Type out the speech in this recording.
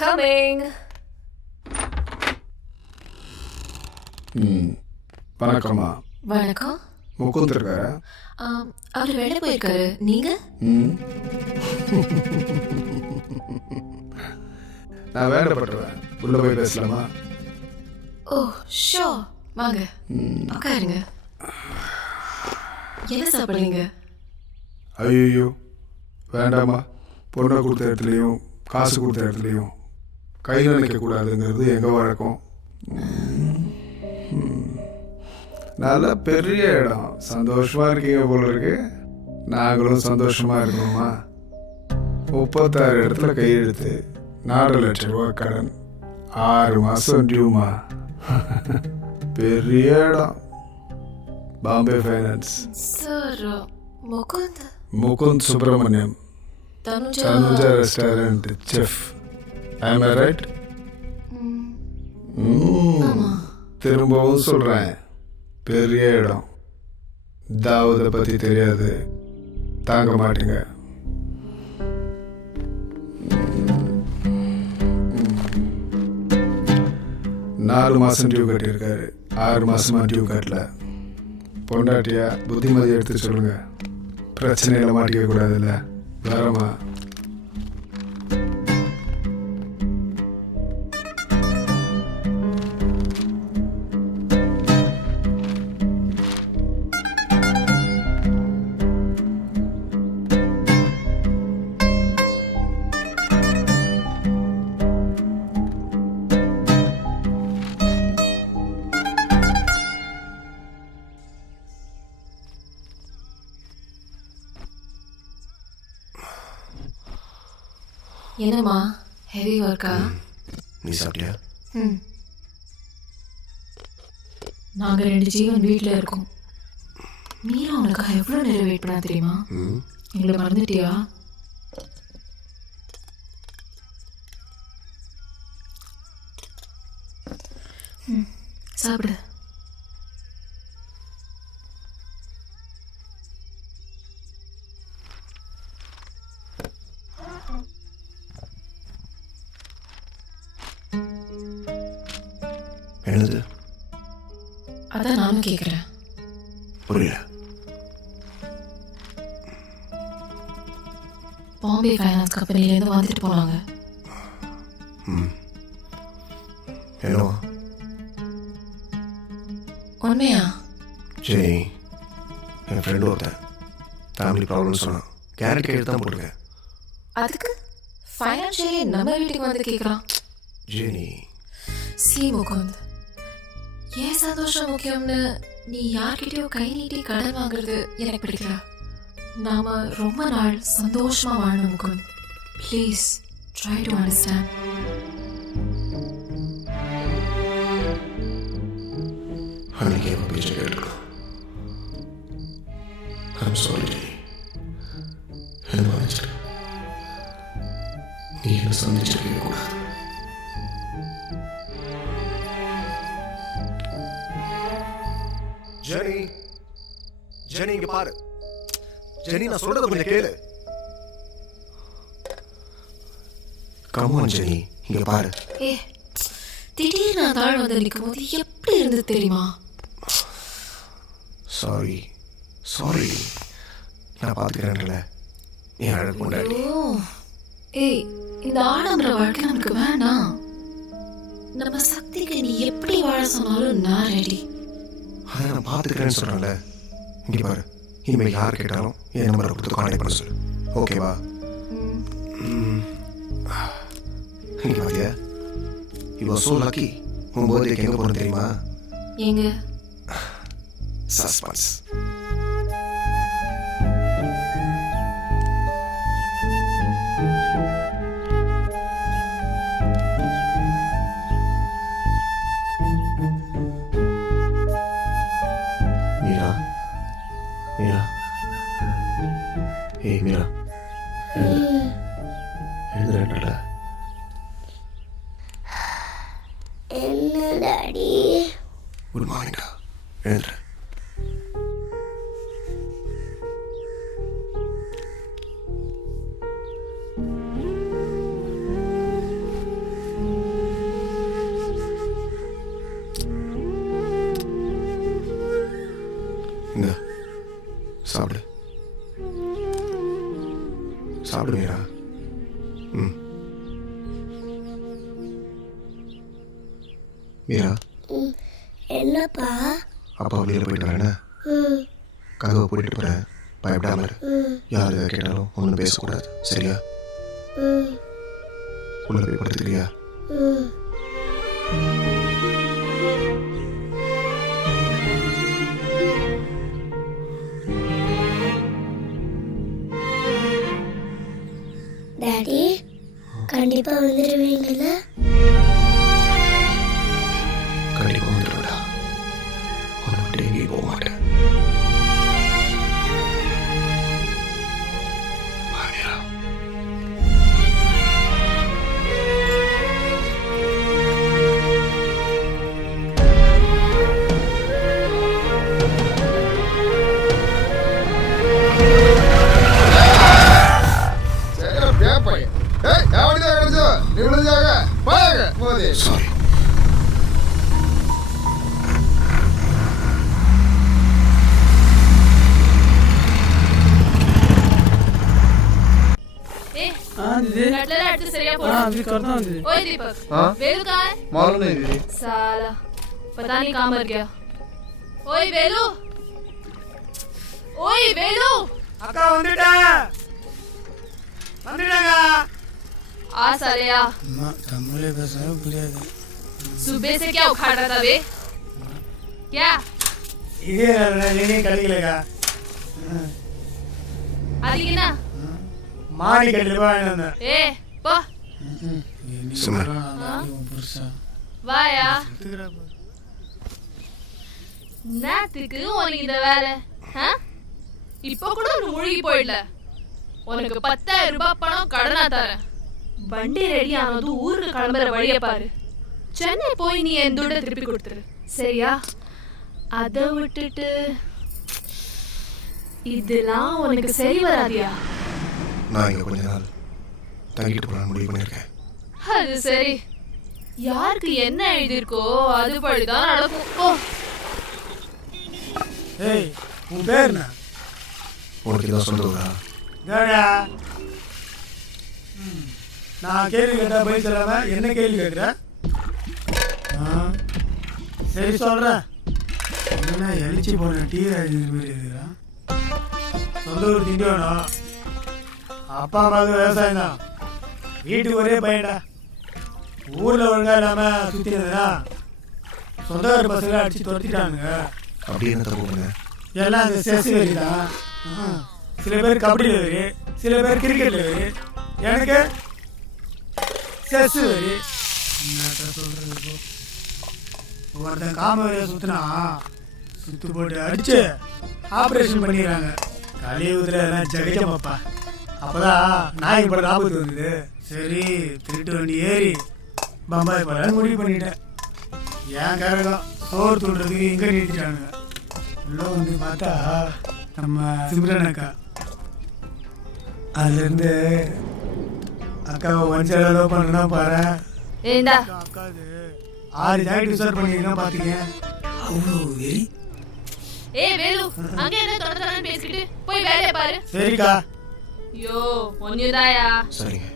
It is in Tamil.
Coming. வணக்கம்மா. வணக்கம். முகுந்த் இருக்காரா? அவர் வெளில போயிருக்காரு. நீங்க? நான் வேண்டப்பட்டுருவேன். உள்ள போய் பேசலாமா? ஓ ஷோ, வாங்க உட்காருங்க. என்ன சாப்பிடுறீங்க? ஐயோ வேண்டாமா. பொண்ணை கொடுத்த இடத்துலையும் காசு கொடுத்த இடத்துலையும் கை நினைக்கக்கூடாதுங்கிறது எங்கள் வழக்கம். நல்ல பெரிய இடம், சந்தோஷமாக இருக்கீங்க போல இருக்கு. நாங்களும் சந்தோஷமாக இருக்கணுமா? 36 இடத்துல கையெழுத்து, 4 லட்சம் ரூபா கடன், 6 மாதம் டியூமா. பெரிய இடம். Bombay finance. Sir Mukund Subramaniam, Tanuja restaurant chef. Am I right? திரும்பவும் சொல்கிறேன், பெரிய இடம். தாவூதை பற்றி தெரியாது, தாங்க மாட்டீங்க. நாலு மாதம் டியூ கட்டியிருக்காரு, 6 மாதமாக டியூ கட்டல. பொண்டாட்டியா புத்திமதி எடுத்து சொல்லுங்க, பிரச்சனையில் மாட்டிக்க கூடாதுல்ல. வரமா? என்னம்மா ஹெவி ஒர்க்கா? நீ சாப்பிட்டியா? நாங்கள் 2 ஜீவன் வீட்டில் இருக்கோம். மீரா உனக்காக எவ்வளோ நேரம் வெயிட் பண்ணா தெரியுமா? எங்களை மறந்துட்டியா? சாப்பிடு. என்னது? அதான் நானும் கேட்குறேன். புரியல. பாம்பே ஃபைனான்ஸ் கம்பெனிலேருந்து வந்துட்டு போனாங்க. என்னவா? உண்மையா? சரி, என் ஃப்ரெண்டு ஒருத்தன் ஃபேமிலி ப்ராப்ளம் சொன்னான். கேரட் கேட்டு தான் போட்டிருக்கேன். அதுக்கு ஃபைனான்ஷியலி நம்ம வீட்டுக்கு வந்து கேட்குறான். ஜெனி, சி முகுந்த், ஏன் சந்தோஷம் முக்கியம்னு நீ யார்கிட்டயோ கை நீட்டி கடன் வாங்குறது எனக்கு பிடிக்கல. நாம ரொம்ப நாள் சந்தோஷமா வாழணும் Mukund. Please try to understand. அன்னைக்கு அவன் பேச்சை கேட்டுருக்கான். ஐம் சாரி ஜெனி, என்ன மன்னிச்சிரு. நீ என்ன சந்திச்சிருக்கவே கூடாது. ஜெனி, ஜெனி இங்க பாரு. ஜெனி, நான் சொல்றத கொஞ்சம் கேளு. கம் ஆன் ஜெனி, இங்க பாரு. திடீர்னு நான் தாழ் வந்து நிற்கும் போது எப்படி இருந்தது தெரியுமா? சாரி சாரி, நான் பார்த்துக்கிறேன்ல. நீ அழகு கொண்டாடி. ஏய், இந்த ஆடம்பர வாழ்க்கை நமக்கு வேண்டாம். நம்ம சக்திக்கு நீ எப்படி வாழ சொன்னாலும் நான் ரெடி. அதை நான் பார்த்துக்கிறேன்னு சொல்கிறேன்ல. இங்கே பாரு, இனிமேல் யார் கேட்டாலும் என் நம்பரை கொடுத்து கான்டாக்ட் பண்ண சொல்லு. ஓகேவா? இங்கே பாத்தியா, யூ ஆர் சோ லக்கி. உன் பர்த்டேக்கு எங்கே போகணும் தெரியுமா? எங்க? சஸ்பென்ஸ். மீரா, மீரா, ஏய் மீரா, எழுதுறேன்டா. என்ன டாடி? குட் மார்னிங்டா, எழுதுறேன். சாப்பிடு சாப்பிடு மீரா. ம் மீரா. என்னப்பா? அப்பா வெளியில் போயிட்டு வரேன்னா ம் கதவை போட்டுட்டு போகிறேன். பயப்படாம இரு. யார் எதை கேட்டாலும் ஒன்றும் பேசக்கூடாது, சரியா? ம் உள்ள போய் படுத்துக்கிறியா? ம் டாடி கண்டிப்பா வந்துடுவீங்கல்ல? கண்டிப்பாக வந்துடுவேடா. உன்னை விட்டு எங்கேயும் போக மாட்டேன். வா மீரா. சாரி. कटलेट ऐड से रिया हाँ अभी करता हूँ दीदी। ओए दीपक हाँ? वेलू कहाँ है? मालूम नहीं दीदी। साला पता नहीं कहाँ मर गया। ओए वेलू ओए वेलू அக்கா வந்துட்டேன் வந்துட்டேங்க. आ साले आ அம்மா தமிழே பேசவே புரியாது. सुबह से क्या उखाड़ रहा था बे? क्या இதே நீ கிடைக்கலக்கா. आदि ना மாடி கட்டில போய் ए पो சிம்ரன். புருஷா வாயா நாத்துக்கு உனக்கு இந்த வேலை இப்போ கூட ஒரு முழுகி போயிடல. உனக்கு 10,000 ரூபாய் பணம் கடனா தரேன். வண்டி ரெடி ஆனது ஊருக்கு கிளம்புற வழிய பாரு. சென்னை போய் நீ என் துட்ட திருப்பி கொடுத்துரு, சரியா? அதை விட்டுட்டு இதெல்லாம் உனக்கு சரி வராதியா? நான் இங்கே கொஞ்ச நாள் தங்கிட்டு போகலான்னு முடிவு பண்ணியிருக்கேன். அது சரி, யாருக்கு என்ன எழுதியிருக்கோ அது படிதான் நடக்கும். ஓ ஏய் உன் பேர் என்ன? உனக்கு இதான் சொந்த ஊரா? டேடா நான் கேள்வி கேட்டா பதில் சொல்லாம என்ன கேள்வி கேட்குற? சரி சொல்கிறேன். என்ன எழுச்சி போன டீ ராஜி மாதிரி இருக்கிறான். சொந்த ஊர் திண்டிவனம். அப்பா அம்மாவுக்கு விவசாயம் தான். வீட்டுக்கு ஒரே பையன்டா. ஊரில் ஒழுங்கா இல்லாமல் சுற்றினதுனா சொந்தக்கார பசங்களை அடித்து துரத்திட்டானுங்க. அப்படி என்ன தப்பு பண்ண? எல்லாம் அந்த செஸ் வெறி தான். சில பேர் கபடியில் வெறி, சில பேர் கிரிக்கெட்டில் வெறி. எனக்கு செஸ் வெறி. என்ன சொல்கிறது? ஒருத்தன் காம வரைய சுற்றினா சுற்று போட்டு அடித்து ஆப்ரேஷன் பண்ணிடுறாங்க. கலியுகத்தில் எல்லாம் ஜெகஜமாப்பா. அப்போதான் நாய்க்கு படம் ஆபத்து வந்தது. சரி திருட்டு வண்டி ஏறி பம்பாய் போல முடிவு பண்ணிட்டேன். என் கரகம் சோறு தூண்டுறதுக்கு எங்கே நிறுத்திட்டானுங்க. உள்ள வந்து பார்த்தா நம்ம சிம்ரன் அக்கா. அதுலேருந்து அக்காவை ஒன்சைடாக லவ் பண்ணுறா பாரு. ஏண்டா அக்காது 6 ஜாக்கெட் யூஸ் பண்ணியிருக்கா பார்த்துக்க. அவ்வளோ வெறி. ஏ வேலு, அங்க என்ன தொடர்ந்து பேசிக்கிட்டு போய் வேலையை பாரு. சரிக்கா. ஐயோ ஒன்னுதாயா. சரிங்க.